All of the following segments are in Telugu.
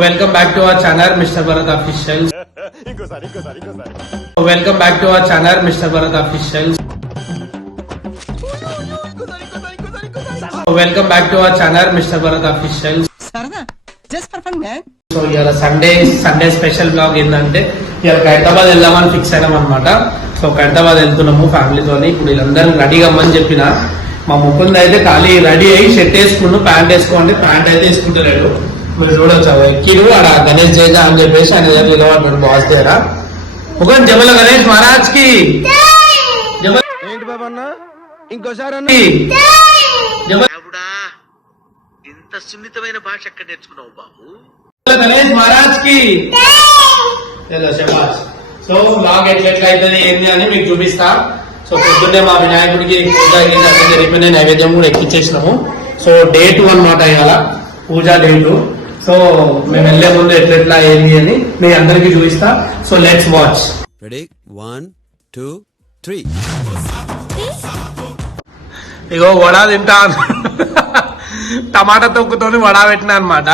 Welcome back to our channel, Mr. Bharat Official. Welcome back to our channel, Mr. Bharat Official. Welcome back to our channel, Mr. Bharat Official. Just for fun, man. So ఇవాళ సండే స్పెషల్ బ్లాగ్ ఏంటంటే ఇవాళ ఖైరతాబాద్ వెళ్దామని ఫిక్స్ అయినాం అనమాట. సో ఖైరతాబాద్ వెళ్తున్నాము ఫ్యామిలీతోని. ఇప్పుడు వీళ్ళందరూ రెడీగా అమ్మని చెప్పిన మా ముకుంద్ అయితే ఖాళీ రెడీ అయ్యి షర్ట్ వేసుకుంటూ ప్యాంట్ వేసుకోండి, ప్యాంట్ అయితే వేసుకుంటలేడు. మీరు చూడొచ్చు ఎక్కిడు ఆడ గణేష్ జైజా అని చెప్పేసి ఆయన దగ్గర నిలబడ్డాడు బాస్ దగ్గర. ముకుంద్ జబల గణేష్ మహారాజ్ కి ఏంటి బాబా అన్న ఇంకోసారి ఇంత సున్నితమైన భాష ఎక్కడ నేర్చుకున్నావు బాబు? గణేష్ మహారాజ్ కి శబాష్. సో బ్లాగ్ ఎట్లెట్లా అవుతుంది ఏంది అని మీకు చూపిస్తా. సో పొద్దున్నే మా వినాయకుడికి పూజ జరిపిన నైవేద్యం కూడా ఎక్కించేసినాము. సో డే 2 అనమాట ఇవాళ పూజా డే 2. సో మేము వెళ్లే ముందు ఎట్లెట్లా ఏంది అని మీ అందరికి చూపిస్తా. So let's watch. రెడీ 1 2 3. ఇగో వడా తింటా టమాటా తొక్కుతోని వడా పెట్టినా అనమాట,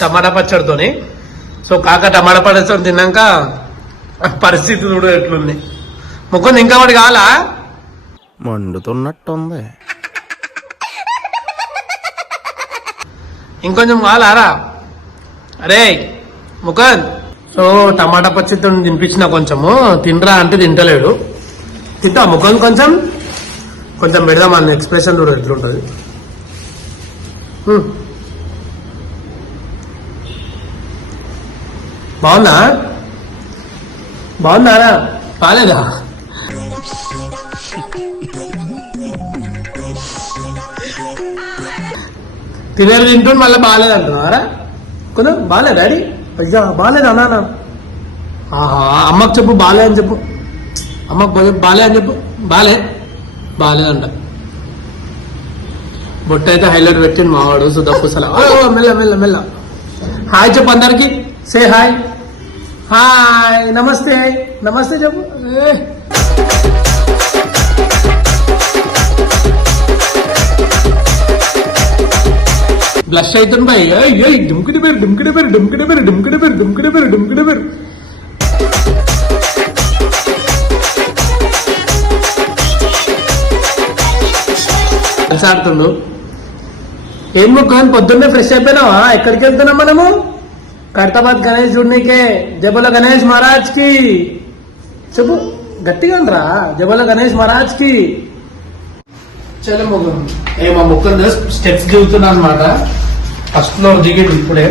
టమాటా పచ్చడితోని. సో కాక టమాటా పచ్చడి తిన్నాక పరిస్థితి చూడు ఎట్లుంది. ముకుంది ఇంకా ఒకటి కావాలా? మండుతున్నట్టుంది. ఇంకొంచెం కావాలారా? అరే ముకుంద్, సో టమాటా పచ్చడితో తినిపించిన కొంచెము తినరా అంటే తింటలేడు. తింటా ముకుంద్, కొంచెం కొంచెం పెడదాం అన్న ఎక్స్ప్రెషన్ చూడు ఎట్లుంటుంది. బాగుందా? బాగుందా? బాగాలేదా? తినేది తింటూ మళ్ళీ బాగాలేదు అంటున్నారా? కొంచెం బాగాలేదు డాడీ. అయ్యా బాగాలేదు అన్నా. ఆహా, అమ్మకు చెప్పు బాగాలే అని చెప్పు. అమ్మకు బాగాలే అని చెప్పు. బాగాలేదంట. బొట్ట అయితే హైలైట్ పెట్టింది మావాడు సుధపుసల. మెల్ల మెల్ల మెల్ల. హాయ్ చెప్పు అందరికి. Say hi. హాయ్ నమస్తే. నమస్తే చెప్పు. బ్లష్ అవుతుంది బాయ్. డుమ్కిడి పేరు డుమ్కిడి పేరు డుమ్కిడి పేరు డుమ్కిడి పేరు డుమ్కిడి పేరు డుమ్కిడి పేరు. ఆడుతుండు. ఏం ముఖం పొద్దున్నే ఫ్రెష్ అయిపోయినావా? ఎక్కడికి వెళ్తున్నాం మనము? ఖైరతాబాద్ గణేష్ చూడనీకే. జబల గణేష్ మహారాజ్ కి చెప్పు గట్టిగా రా. జబల గణేష్ మహారాజ్ కి. చలో ముఖం. మా ముఖం స్టెప్స్ దిగుతున్నా అనమాట. ఫస్ట్ లో దిగిడు ఇప్పుడే.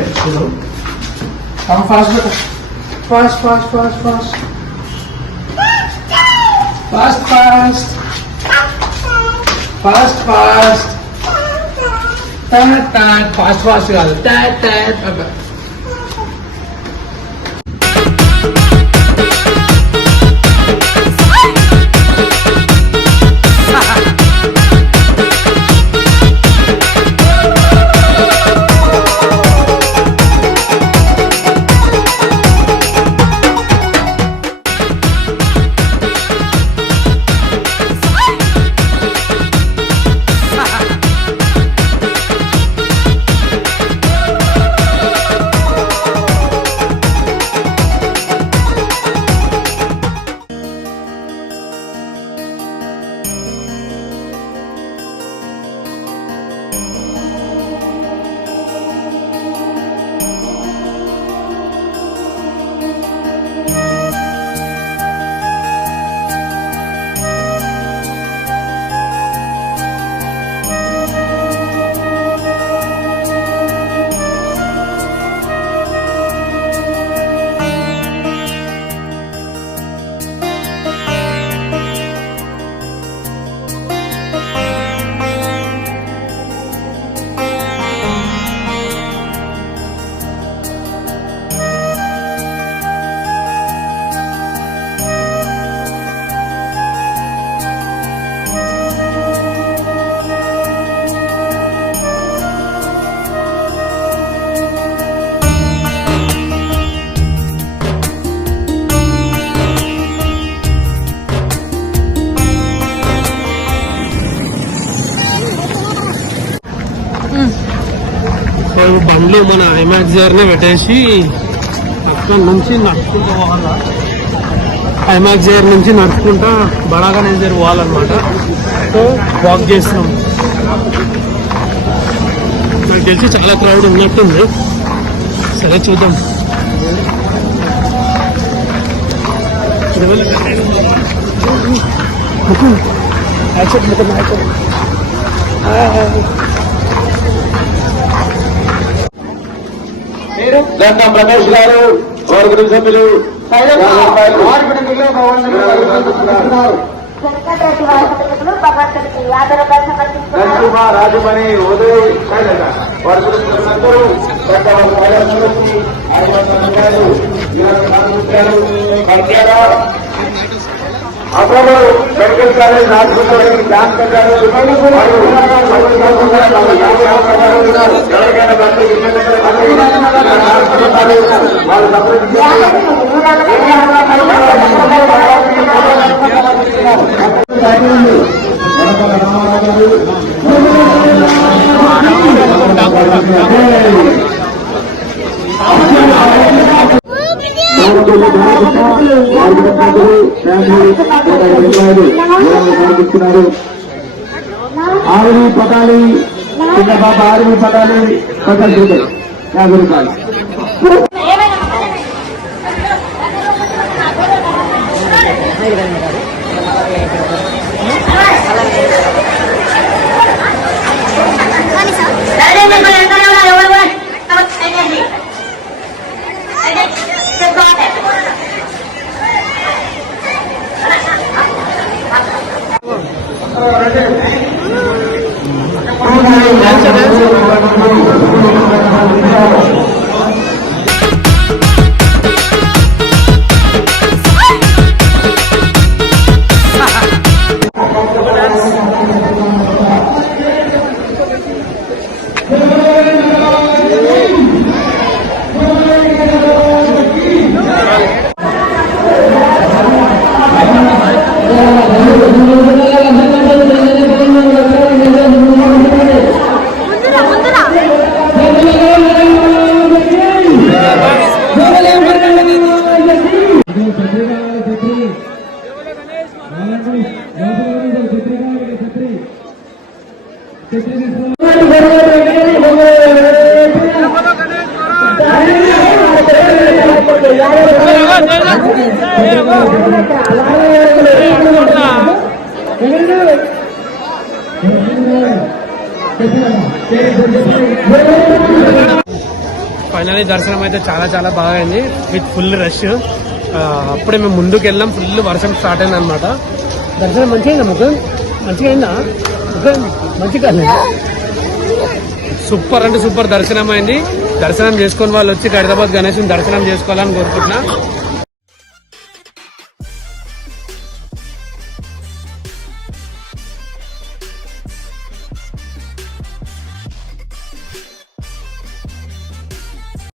Fast fast fast fast fast fast fast fast fast fast fast కాదు. బండి మన ఐమాక్స్ దగ్గరనే పెట్టేసి అక్కడ నుంచి నడుచుకుంటూ పోవాలా. ఐమాక్స్ దగ్గర నుంచి నడుచుకుంటా బడా గణేష్ దగ్గర పోవాలన్నమాట. సో వాక్ చేస్తున్నాం. నాకు తెలిసి చాలా క్రౌడ్ ఉన్నట్టుంది. సరే చూద్దాం. దండం ప్రకాష్ గారు వారి కుటుంబ సభ్యులు వెంకటరెడ్డి వారసులు భగవంతుడికి 50 రూపాయలు సమర్పిస్తున్నారు. నరసింహ రాజమణి ఉదయ్ శైలజ వారి కుటుంబ సభ్యులందరూ అప్పుడు మెడికల్ కాలేజ్ హాస్పిటల్ డాన్స్ పెట్టారు. ఎవరికైనా ఆర్మీ పటాలి చిన్న బాబా ఆర్మీ పటాలి పటాలి 50 రూపాయలు. ఫైనల్లీ దర్శనం అయితే చాలా చాలా బాగా అయింది విత్ ఫుల్ రష్. అప్పుడే మేము ముందుకు వెళ్ళాం, ఫుల్ వర్షం స్టార్ట్ అయింది అనమాట. దర్శనం మంచిగా అయిందా ముఖం? మంచిగా అయిందా ముఖం? మంచిగా సూపర్ అంటే సూపర్ దర్శనం అయింది. దర్శనం చేసుకుని వాళ్ళు వచ్చి హైదరాబాద్ గణేశుని దర్శనం చేసుకోవాలని కోరుకుంటున్నా.